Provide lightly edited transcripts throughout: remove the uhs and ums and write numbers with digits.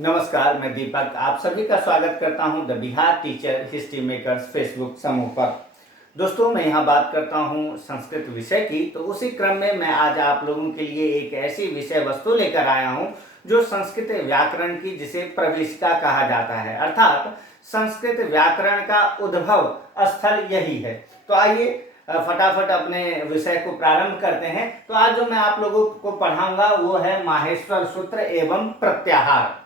नमस्कार, मैं दीपक आप सभी का स्वागत करता हूं the Bihar teacher history makers Facebook समूह पर। दोस्तों, मैं यहां बात करता हूं संस्कृत विषय की। तो उसी क्रम में मैं आज आप लोगों के लिए एक ऐसी विषय वस्तु लेकर आया हूं जो संस्कृत व्याकरण की जिसे प्रवेशिका कहा जाता है, अर्थात संस्कृत व्याकरण का उद्भव स्थल यही है। तो आइए फटाफट अपने विषय को प्रारंभ करते हैं। तो आज जो मैं आप लोगों को पढ़ाऊंगा वो है माहेश्वर सूत्र एवं प्रत्याहार।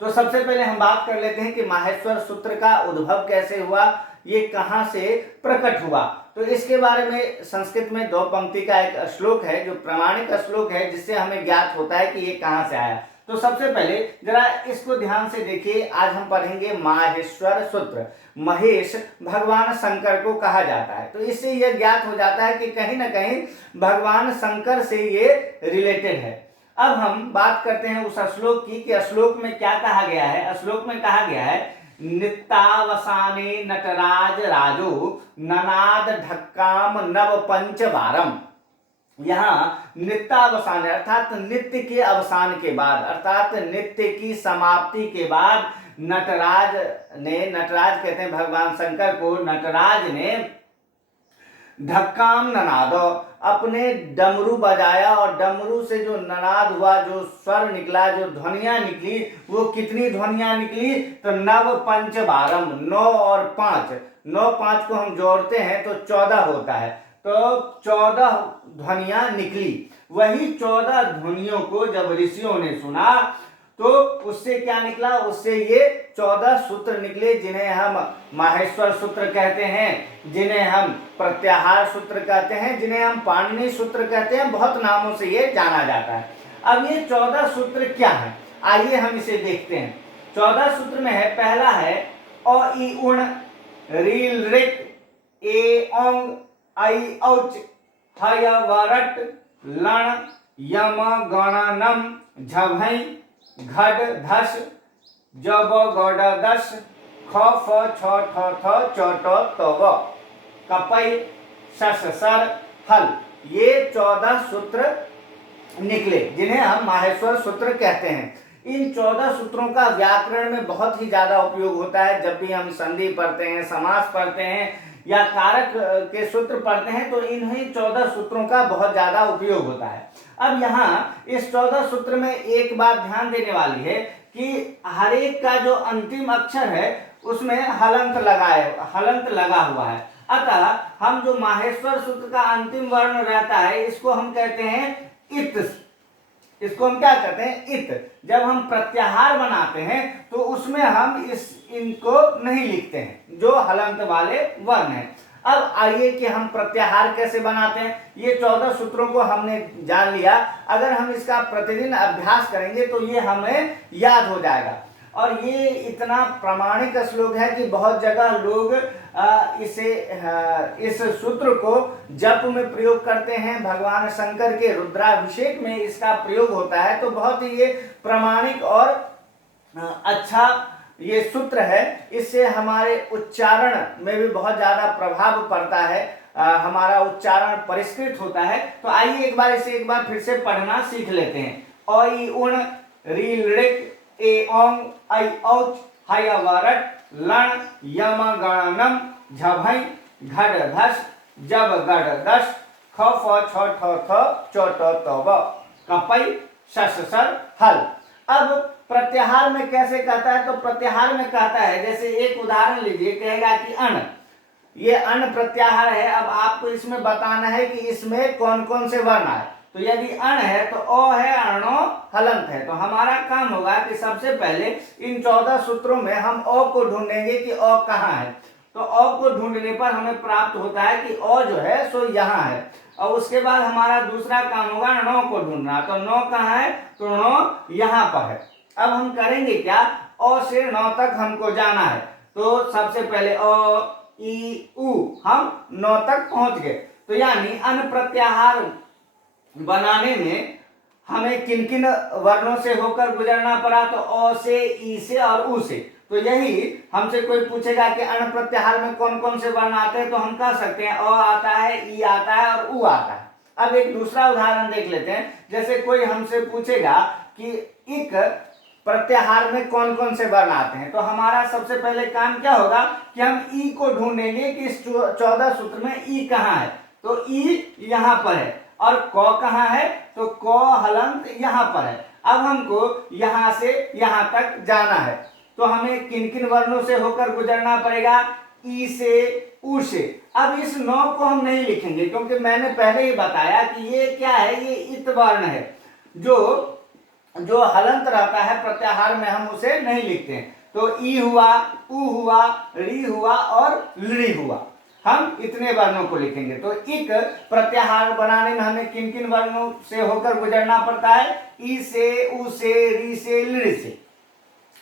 तो सबसे पहले हम बात कर लेते हैं कि माहेश्वर सूत्र का उद्भव कैसे हुआ, ये कहां से प्रकट हुआ। तो इसके बारे में संस्कृत में दो पंक्ति का एक श्लोक है जो प्रमाणिक श्लोक है, जिससे हमें ज्ञात होता है कि ये कहां से आया। तो सबसे पहले जरा इसको ध्यान से देखिए। आज हम पढ़ेंगे माहेश्वर सूत्र। महेश भगवान शंकर को कहा जाता है, तो इससे यह ज्ञात हो जाता है कि कहीं ना कहीं भगवान शंकर से ये रिलेटेड है। अब हम बात करते हैं उस श्लोक की कि श्लोक में क्या कहा गया है। श्लोक में कहा गया है नित्यावसाने नटराज राजो ननाद ढक्काम नव पंचवारम। यहाँ नित्यावसान अर्थात नित्य के अवसान के बाद, अर्थात नित्य की समाप्ति के बाद नटराज कहते हैं भगवान शंकर को, नटराज ने ढक्काम ननाद अपने डमरू बजाया, और डमरू से जो ननाद हुआ, जो स्वर निकला, जो ध्वनियां निकली, वो कितनी ध्वनियां निकली? तो नव पंचवारम, 9 और 5, 9 5 को हम जोड़ते हैं तो 14 होता है। तो 14 ध्वनियां निकली। वही 14 ध्वनियों को जब ऋषियों ने सुना तो उससे क्या निकला? उससे ये 14 सूत्र निकले, जिन्हें हम माहेश्वर सूत्र कहते हैं, जिन्हें हम प्रत्याहार सूत्र कहते हैं, जिन्हें हम पाणिनि सूत्र कहते हैं। बहुत नामों से ये जाना जाता है। अब ये 14 सूत्र क्या है, आइए हम इसे देखते हैं। 14 सूत्र में है, पहला है अ इ उण रील ऋक ए ओंग आई औच हय वरट लण यम गणनम झभई घट धस जब गड दस ख फ छ ठ थ च ट त व कपई शस सर हल। ये 14 सूत्र निकले, जिन्हें हम माहेश्वर सूत्र कहते हैं। इन 14 सूत्रों का व्याकरण में बहुत ही ज्यादा उपयोग होता है। जब भी हम संधि पढ़ते हैं, समास पढ़ते हैं या कारक के सूत्र पढ़ते हैं, तो इन्हीं 14 सूत्रों का बहुत ज्यादा उपयोग होता है। अब यहाँ इस 14 सूत्र में एक बात ध्यान देने वाली है कि हर एक का जो अंतिम अक्षर है उसमें हलंत लगा हुआ है। अतः हम जो माहेश्वर सूत्र का अंतिम वर्ण रहता है, इसको हम कहते हैं इत। इसको हम क्या कहते हैं? इत। जब हम प्रत्याहार बनाते हैं तो उसमें हम इनको नहीं लिखते हैं, जो हलंत वाले वर्ण हैं। अब आइए कि हम प्रत्याहार कैसे बनाते हैं। ये 14 सूत्रों को हमने जान लिया। अगर हम इसका प्रतिदिन अभ्यास करेंगे तो ये हमें याद हो जाएगा। और ये इतना प्रामाणिक श्लोक है कि बहुत जगह लोग इस सूत्र को जप में प्रयोग करते हैं। भगवान शंकर के रुद्राभिषेक में इसका प्रयोग होता है। तो बहुत ही ये प्रामाणिक और अच्छा ये सूत्र है। इससे हमारे उच्चारण में भी बहुत ज्यादा प्रभाव पड़ता है, हमारा उच्चारण परिष्कृत होता है। तो आइए एक बार फिर से पढ़ना सीख लेते हैं। अ इ उण रील ऋक ए ओंग आई औच हय वरट लण यम गणनम झभई घट धस जब गड दस ख फ छ ठ थ च ट त व कपई शस सर हल। अब प्रत्याहार में कैसे कहता है? तो प्रत्याहार में कहता है, जैसे एक उदाहरण लीजिए, कहेगा कि अण, ये अण प्रत्याहार है। अब आपको इसमें बताना है कि इसमें कौन कौन से वर्ण आए। तो यदि अण है तो अ है, अणो हलंत है। तो हमारा काम होगा कि सबसे पहले इन 14 सूत्रों में हम अ को ढूंढेंगे कि अ कहाँ है। तो अ को ढूंढने पर हमें प्राप्त होता है कि अ जो है सो यहाँ है। और उसके बाद हमारा दूसरा काम होगा ण को ढूंढना। तो ण कहाँ है? तो ण यहाँ पर है। अब हम करेंगे क्या? अ से ण तक हमको जाना है। तो सबसे पहले अ इ उ, हम ण तक पहुंच गए। तो यानी अन प्रत्याहार बनाने में हमें किन किन वर्णों से होकर गुजरना पड़ा? तो अ से, ई से और उ से। तो यही हमसे कोई पूछेगा कि अण प्रत्याहार में कौन कौन से वर्ण आते हैं, तो हम कह सकते हैं अ आता है, ई आता है और उ आता है। अब एक दूसरा उदाहरण देख लेते हैं। जैसे कोई हमसे पूछेगा कि इक प्रत्याहार में कौन कौन से वर्ण आते हैं। तो हमारा सबसे पहले काम क्या होगा कि हम ई को ढूंढेंगे कि इस 14 सूत्र में ई कहाँ है। तो ई यहाँ पर है और क कहाँ है, तो क हलंत यहाँ पर है। अब हमको यहाँ से यहाँ तक जाना है, तो हमें किन किन वर्णों से होकर गुजरना पड़ेगा, ई से, उ से। अब इस 9 को हम नहीं लिखेंगे क्योंकि मैंने पहले ही बताया कि ये क्या है, ये इत वर्ण है जो हलंत रहता है प्रत्याहार में, हम उसे नहीं लिखते हैं। तो ई हुआ, उ हुआ, री हुआ और लृ हुआ, हम इतने वर्णों को लिखेंगे। तो इक प्रत्याहार बनाने में हमें किन किन वर्णों से होकर गुजरना पड़ता है, ई से, उ से, री से, लृ से।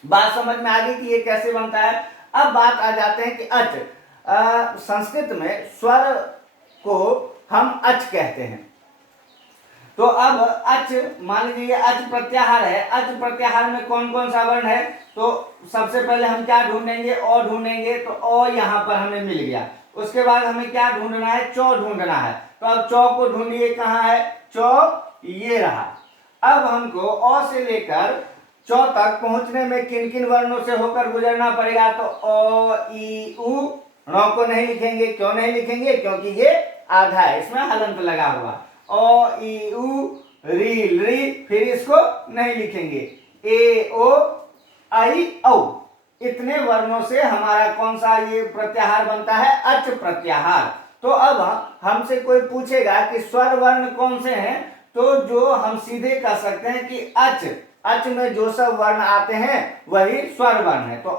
बात समझ में आ गई कि ये कैसे बनता है। अब बात आ जाते हैं कि अच। संस्कृत में स्वर को हम अच कहते हैं। तो अब अच, मान लीजिए अच प्रत्याहार है, अच प्रत्याहार में कौन कौन सा वर्ण है। तो सबसे पहले हम क्या ढूंढेंगे, अ ढूंढेंगे। तो अ यहाँ पर हमें मिल गया। उसके बाद हमें क्या ढूंढना है, चौ ढूंढना है। तो अब चौ को ढूंढिए, कहाँ है, चौ ये रहा। अब हमको अ से लेकर चौ तक पहुंचने में किन किन वर्णों से होकर गुजरना पड़ेगा। तो अ, ई, उ। ण को नहीं लिखेंगे, क्यों नहीं लिखेंगे, क्योंकि ये आधा है, इसमें हलंत लगा हुआ। अ, ई, उ, री, लृ, फिर इसको नहीं लिखेंगे, ए, ओ, आई, औ। इतने वर्णों से हमारा कौन सा ये प्रत्याहार बनता है, अच प्रत्याहार। तो अब हमसे कोई पूछेगा कि स्वर वर्ण कौन से हैं, तो जो हम सीधे कह सकते हैं कि अच, अच में जो सब वर्ण आते हैं वही स्वर वर्ण है। तो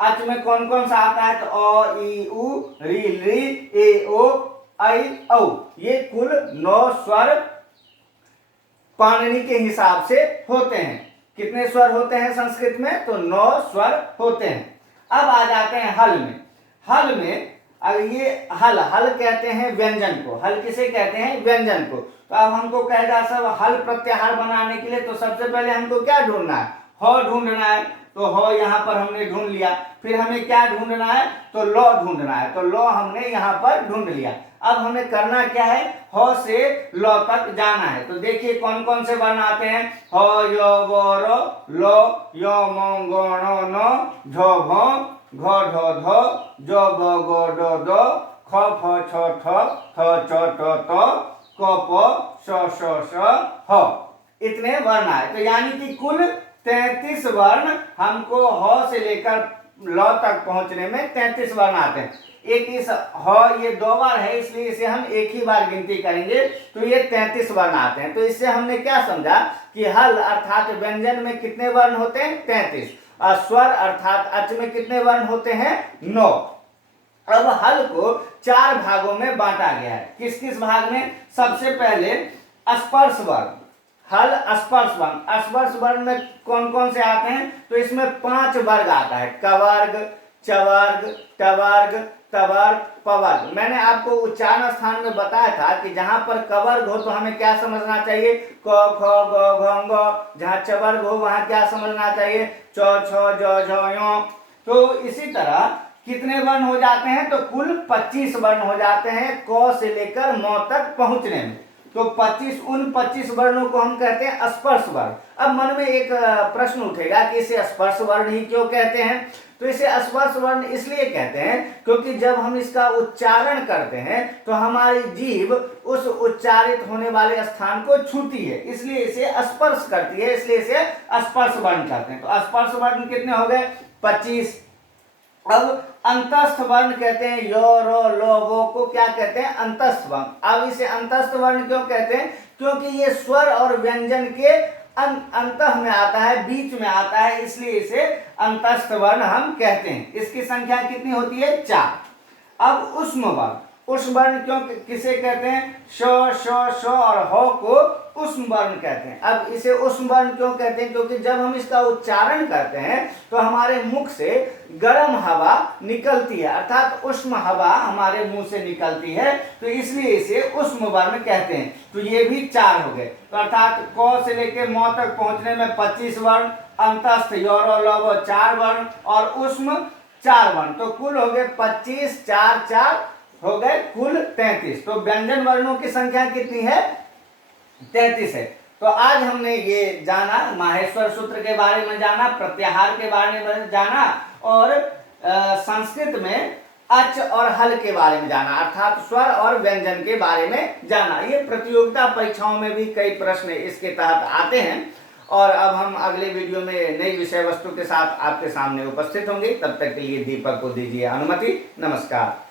अच में कौन कौन सा आता है, तो अ, ई, उ, री, लृ, ए, ओ, आई, औ। ये कुल 9 स्वर पाणिनि के हिसाब से होते हैं। कितने स्वर होते हैं संस्कृत में, तो 9 स्वर होते हैं। अब आ जाते हैं हल में। हल में अब ये हल कहते हैं व्यंजन को। हल किसे कहते हैं, व्यंजन को। तो अब हमको कहेगा सब हल प्रत्याहार बनाने के लिए, तो सबसे पहले हमको क्या ढूंढना है, ह ढूंढना है। तो ह यहाँ पर हमने ढूंढ लिया। फिर हमें क्या ढूंढना है, तो ल ढूंढना है। तो ल हमने यहाँ पर ढूंढ लिया। अब हमें करना क्या है, ह से ल तक जाना है। तो देखिए कौन कौन से वर्ण आते हैं, ह, य, व, र, ल, य, म, ग, ण, न, झ, भ, घ, ढ, ध, ज, ब, ग, ड, द, ख, फ, छ, ठ, थ, च, ट, त, क, प, श, श, ह। इतने वर्ण आए। तो यानी कि कुल 33 वर्ण हमको ह से लेकर ल तक पहुंचने में 33 वर्ण आते हैं। एक इस ह ये 2 बार है, इसलिए इसे हम एक ही बार गिनती करेंगे, तो ये 33 वर्ण आते हैं। तो इससे हमने क्या समझा कि हल अर्थात व्यंजन में कितने वर्ण होते हैं, 33। और स्वर अर्थात अच में कितने वर्ण होते हैं, 9। अब हल को 4 भागों में बांटा गया है। किस किस भाग में, सबसे पहले स्पर्श वर्ण। हल स्पर्श वर्ण, स्पर्श वर्ण में कौन कौन से आते हैं, तो इसमें 5 वर्ग आता है, कवर्ग, चवर्ग, टवर्ग, तवर्ग, पवर्ग। मैंने आपको उच्चारण स्थान में बताया था कि जहां पर कवर्ग हो तो हमें क्या समझना चाहिए, क, ख, ग, घ, ङ। जहां चवर्ग हो वहां क्या समझना चाहिए, च, छ, ज, झ, ञ। तो इसी तरह कितने वर्ण हो जाते हैं, तो कुल 25 वर्ण हो जाते हैं क से लेकर म तक पहुंचने में। तो 25 वर्णों को हम कहते हैं स्पर्श वर्ण। अब मन में एक प्रश्न उठेगा कि इसे स्पर्श वर्ण ही क्यों कहते हैं। तो इसे स्पर्श वर्ण इसलिए कहते हैं क्योंकि जब हम इसका उच्चारण करते हैं तो हमारी जीभ उस उच्चारित होने वाले स्थान को छूती है, इसलिए इसे स्पर्श करती है, इसलिए इसे स्पर्श वर्ण कहते हैं। तो स्पर्श वर्ण कितने हो गए, 25। अब अंतस्थ वर्ण कहते हैं, य, र, ल, वो को क्या कहते हैं, अंतस्थ वर्ण। अब इसे अंतस्थ वर्ण क्यों कहते हैं, क्योंकि ये स्वर और व्यंजन के अंतः में आता है, बीच में आता है, इसलिए इसे अंतस्थ वर्ण हम कहते हैं। इसकी संख्या कितनी होती है, 4। अब ऊष्म वर्ण, ऊष्म वर्ण क्यों किसे कहते हैं, श, श, श और ह को ऊष्म वर्ण कहते हैं। अब इसे ऊष्म वर्ण क्यों कहते हैं, क्योंकि जब हम इसका उच्चारण करते हैं तो हमारे मुख से गर्म हवा निकलती है, अर्थात ऊष्म हवा हमारे मुंह से निकलती है, तो इसलिए इसे ऊष्म वर्ण कहते हैं। तो ये भी 4 हो गए। तो अर्थात क से लेकर म तक पहुंचने में 25 वर्ण, अंतस्थ य, र, ल, व 4 वर्ण और ऊष्म 4 वर्ण। तो कुल हो गए 25, 4, 4 हो गए कुल 33। तो व्यंजन वर्णों की संख्या कितनी है, 33 है। तो आज हमने ये जाना, माहेश्वर सूत्र के बारे में जाना, प्रत्याहार के बारे में जाना और संस्कृत में अच और हल के बारे में जाना, अर्थात स्वर और व्यंजन के बारे में जाना। ये प्रतियोगिता परीक्षाओं में भी कई प्रश्न इसके तहत आते हैं। और अब हम अगले वीडियो में नई विषय वस्तु के साथ आपके सामने उपस्थित होंगे। तब तक के लिए दीपक को दीजिए अनुमति। नमस्कार।